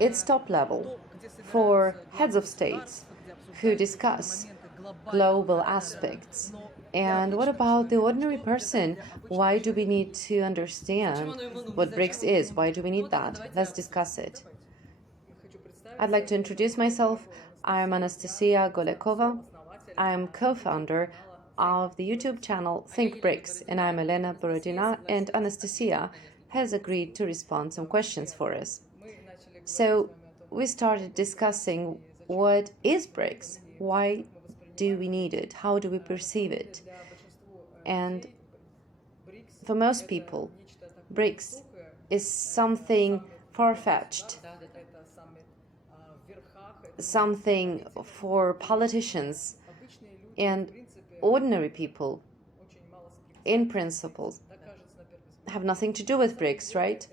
It's top level for heads of states who discuss global aspects. And what about the ordinary person? Why do we need to understand what BRICS is? Why do we need that? Let's discuss it. I'd like to introduce myself. I'm Anastasia Golyakova. I'm co-founder of the YouTube channel Think BRICS, and I'm Elena Borodina, and Anastasia has agreed to respond some questions for us. So we started discussing what is BRICS, why do we need it, how do we perceive it? And for most people, BRICS is something far-fetched, something for politicians and ordinary people, in principle, have nothing to do with BRICS, right?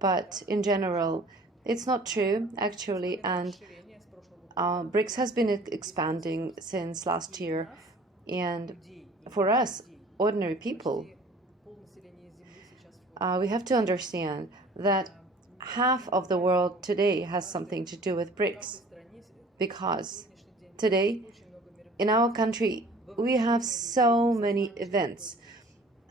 But in general, it's not true, actually, and BRICS has been expanding since last year, and for us, ordinary people, we have to understand that half of the world today has something to do with BRICS, because today, in our country, we have so many events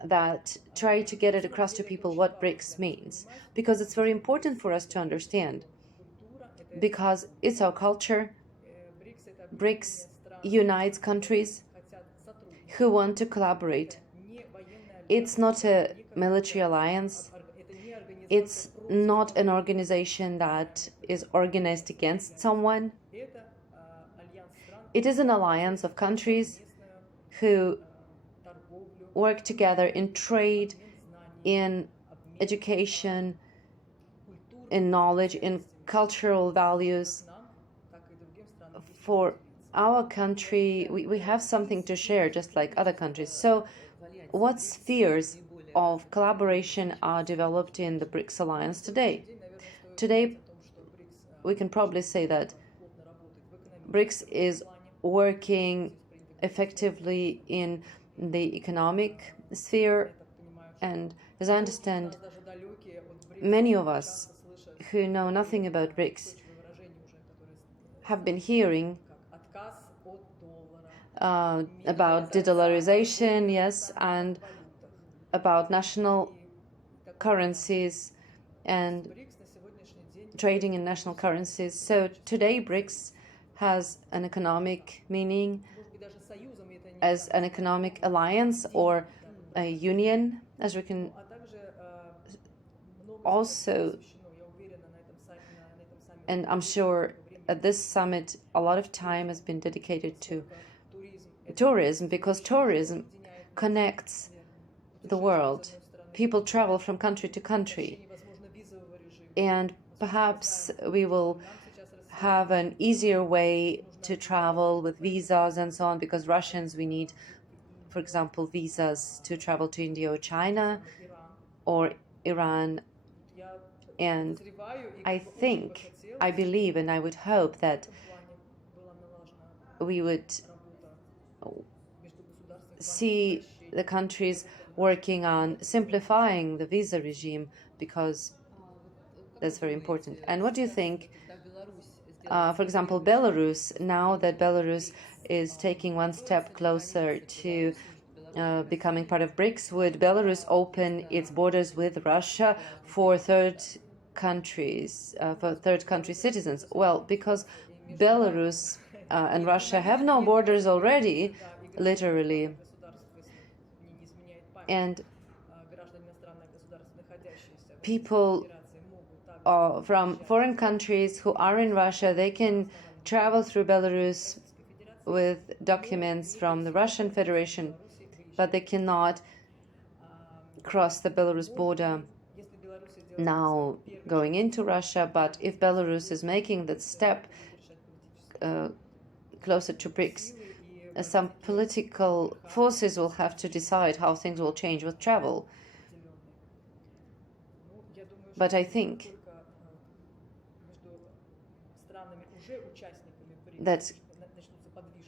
that try to get it across to people what BRICS means, because it's very important for us to understand, because it's our culture. BRICS unites countries who want to collaborate. It's not a military alliance. It's not an organization that is organized against someone. It is an alliance of countries who work together in trade, in education, in knowledge, in cultural values. For our country, we have something to share, just like other countries. So what spheres of collaboration are developed in the BRICS alliance today? Today, we can probably say that BRICS is working effectively in the economic sphere, and as I understand, many of us who know nothing about BRICS have been hearing about de-dollarization, yes, and about national currencies and trading in national currencies. So today BRICS has an economic meaning as an economic alliance or a union, as we can also, and I'm sure at this summit a lot of time has been dedicated to tourism, because tourism connects the world. People travel from country to country, and perhaps we will have an easier way to travel with visas and so on, because Russians, we need, for example, visas to travel to India or China or Iran. And I think, I believe, and I would hope that we would see the countries working on simplifying the visa regime, because that's very important. And what do you think? For example, Belarus, now that Belarus is taking one step closer to becoming part of BRICS, would Belarus open its borders with Russia for third countries, for third country citizens? Well, because Belarus and Russia have no borders already, literally, and people from foreign countries who are in Russia, they can travel through Belarus with documents from the Russian Federation, but they cannot cross the Belarus border now going into Russia. But if Belarus is making that step closer to BRICS, some political forces will have to decide how things will change with travel. But I think that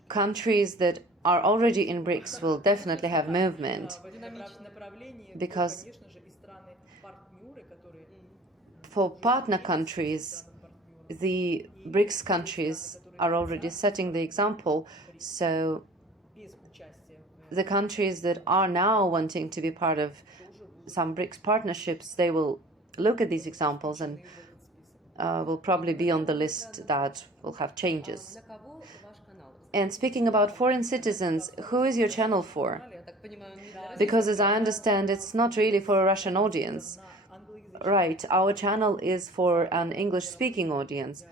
countries that are already in BRICS will definitely have movement, because for partner countries the BRICS countries are already setting the example, so the countries that are now wanting to be part of some BRICS partnerships, they will look at these examples and will probably be on the list that will have changes. And speaking about foreign citizens, who is your channel for? Because as I understand, it's not really for a Russian audience. Right, our channel is for an English-speaking audience.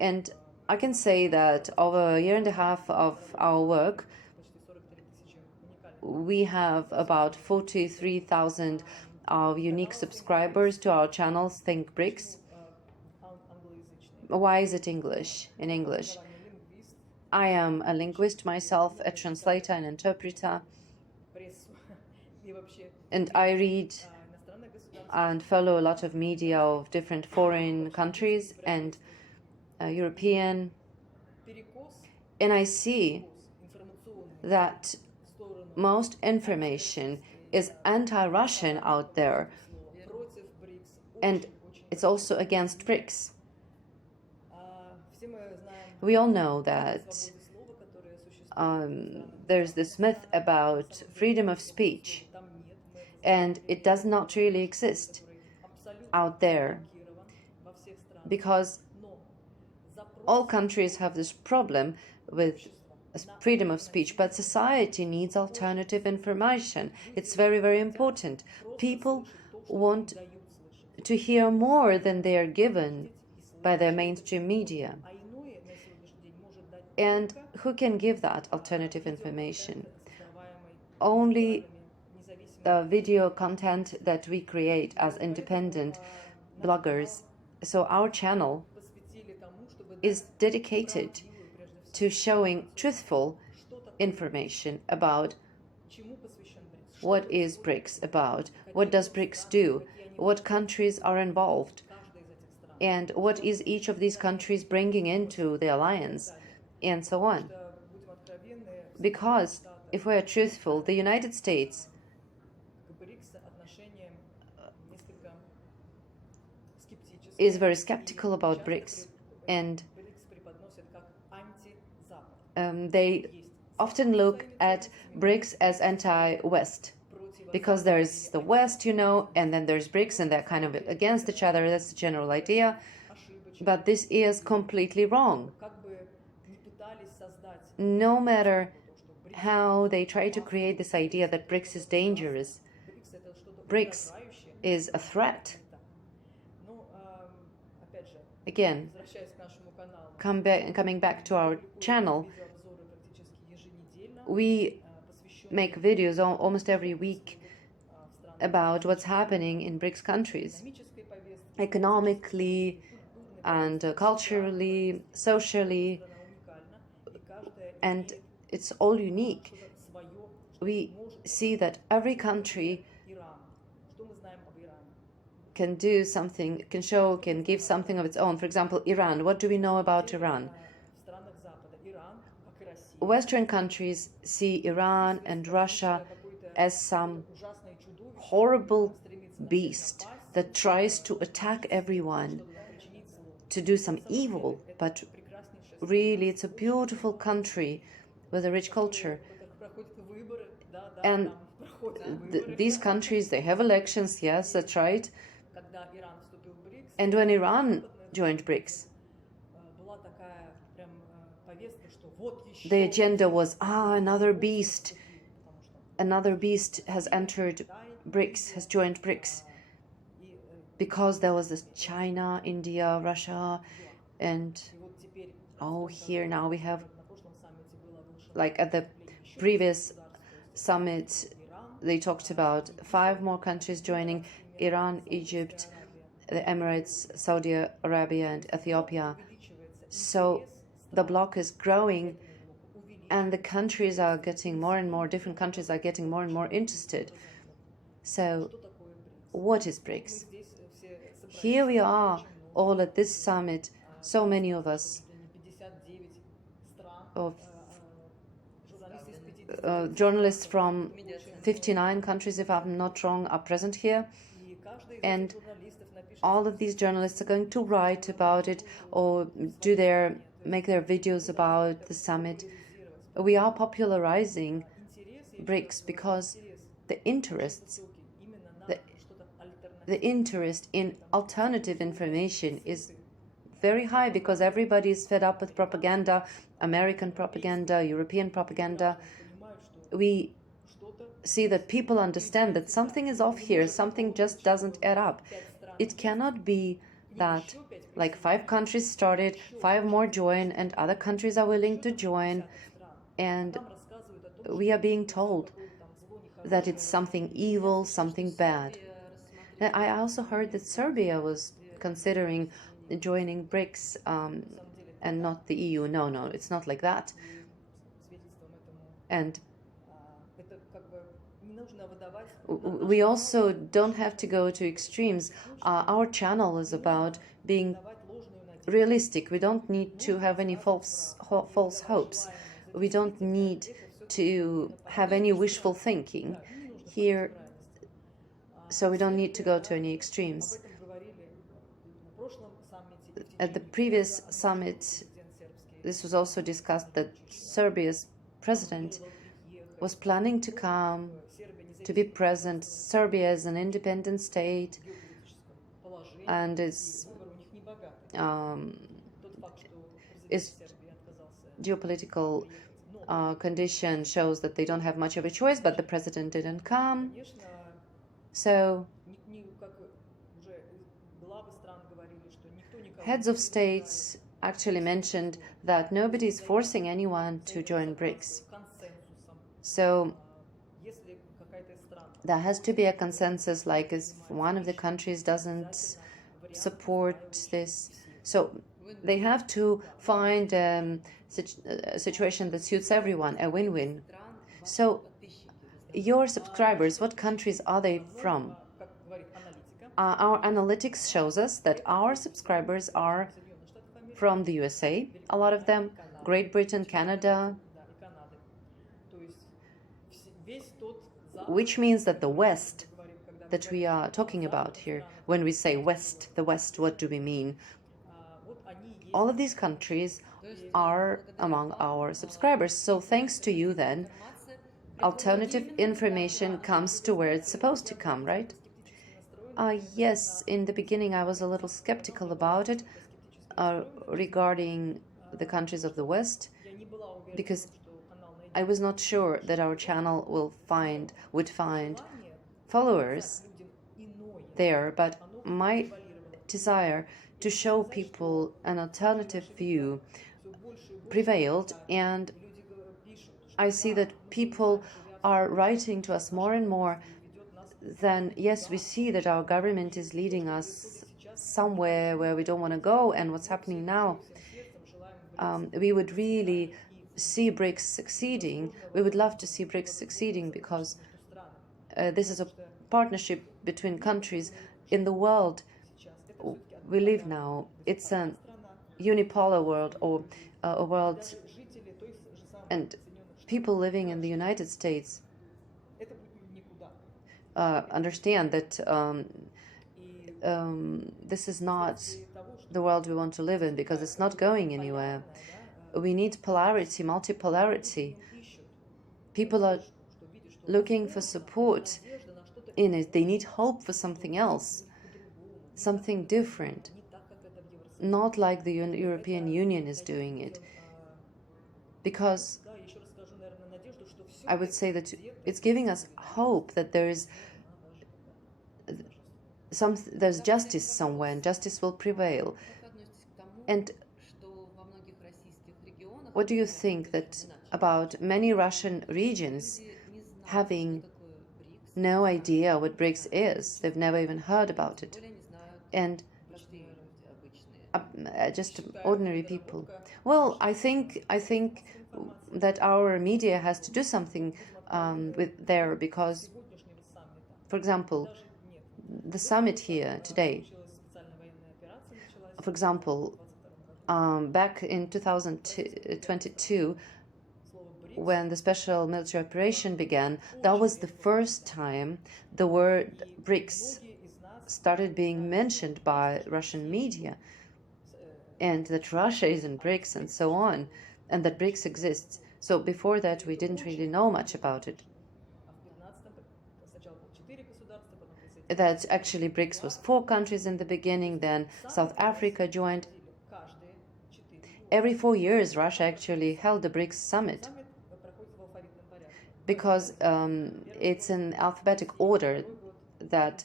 And I can say that over a year and a half of our work, we have about 43,000 unique subscribers to our channels, Think BRICS. Why is it English, in English? I am a linguist myself, a translator and interpreter, and I read and follow a lot of media of different foreign countries and European, and I see that most information is anti-Russian out there, and it's also against BRICS. We all know that there's this myth about freedom of speech, and it does not really exist out there, because all countries have this problem with freedom of speech, but society needs alternative information. It's very, very important. People want to hear more than they are given by their mainstream media. And who can give that alternative information? Only the video content that we create as independent bloggers. So our channel is dedicated to showing truthful information about what is BRICS about, what does BRICS do, what countries are involved, and what is each of these countries bringing into the alliance, and so on. Because if we are truthful, the United States is very skeptical about BRICS, and they often look at BRICS as anti-West, because there's the West, you know, and then there's BRICS, and they're kind of against each other. That's the general idea. But this is completely wrong. No matter how they try to create this idea that BRICS is dangerous, BRICS is a threat. Again, coming back to our channel, we make videos almost every week about what's happening in BRICS countries, economically and culturally, socially, and it's all unique. We see that every country can do something, can give something of its own. For example, Iran. What do we know about Iran? Western countries see Iran and Russia as some horrible beast that tries to attack everyone, to do some evil, but really it's a beautiful country with a rich culture. And these countries, they have elections, yes, that's right. And when Iran joined BRICS, the agenda was, another beast has entered BRICS, has joined BRICS, because there was this China, India, Russia, and here now we have, like at the previous summit, they talked about 5 more countries joining: Iran, Egypt, the Emirates, Saudi Arabia, and Ethiopia. So the bloc is growing, and the countries are getting more and more, different countries are getting more and more interested. So what is BRICS? Here we are, all at this summit, so many of us, of journalists from 59 countries, if I'm not wrong, are present here. And all of these journalists are going to write about it or make their videos about the summit. We are popularizing BRICS because the interest in alternative information is very high, because everybody is fed up with propaganda, American propaganda, European propaganda. We see that people understand that something is off here, something just doesn't add up. It cannot be that like 5 countries started, 5 more join, and other countries are willing to join, and we are being told that it's something evil, something bad. I also heard that Serbia was considering joining BRICS and not the EU. No, it's not like that. And we also don't have to go to extremes. Our channel is about being realistic. We don't need to have any false hopes. We don't need to have any wishful thinking here, so we don't need to go to any extremes. At the previous summit, this was also discussed, that Serbia's president was planning to come, to be present. Serbia is an independent state, and its geopolitical condition shows that they don't have much of a choice, but the president didn't come. So heads of states actually mentioned that nobody is forcing anyone to join BRICS. So there has to be a consensus, like if one of the countries doesn't support this. So they have to find a situation that suits everyone, a win-win. So your subscribers, what countries are they from? Our analytics shows us that our subscribers are from the USA, a lot of them, Great Britain, Canada, which means that the West that we are talking about here, when we say West, the West, what do we mean? All of these countries are among our subscribers. So thanks to you then, alternative information comes to where it's supposed to come, right? Yes, in the beginning I was a little skeptical about it regarding the countries of the West, because I was not sure that our channel would find followers there, but my desire to show people an alternative view prevailed, and I see that people are writing to us more and more. Then yes, we see that our government is leading us somewhere where we don't want to go, and what's happening now. We would really see BRICS succeeding. We would love to see BRICS succeeding, because this is a partnership between countries in the world we live now. It's a unipolar world, or a world, and people living in the United States understand that this is not the world we want to live in, because it's not going anywhere. We need polarity, multipolarity. People are looking for support in it. They need hope for something else, something different, not like the European Union is doing it. Because I would say that it's giving us hope that there's justice somewhere, and justice will prevail. And what do you think about many Russian regions having no idea what BRICS is? They've never even heard about it. And just ordinary people. Well, I think that our media has to do something because, for example, the summit here today, for example, back in 2022, when the special military operation began, that was the first time the word BRICS started being mentioned by Russian media, and that Russia is in BRICS and so on, and that BRICS exists. So before that, we didn't really know much about it. That actually BRICS was 4 countries in the beginning, then South Africa joined. Every 4 years, Russia actually held the BRICS summit because it's in alphabetic order that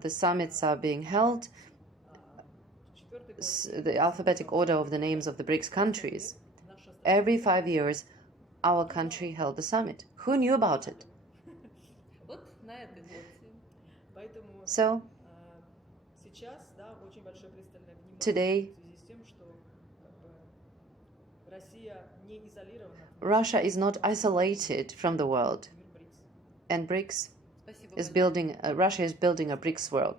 the summits are being held, the alphabetic order of the names of the BRICS countries. Every 5 years, our country held the summit. Who knew about it? So, today, Russia is not isolated from the world, and BRICS is building. Russia is building a BRICS world.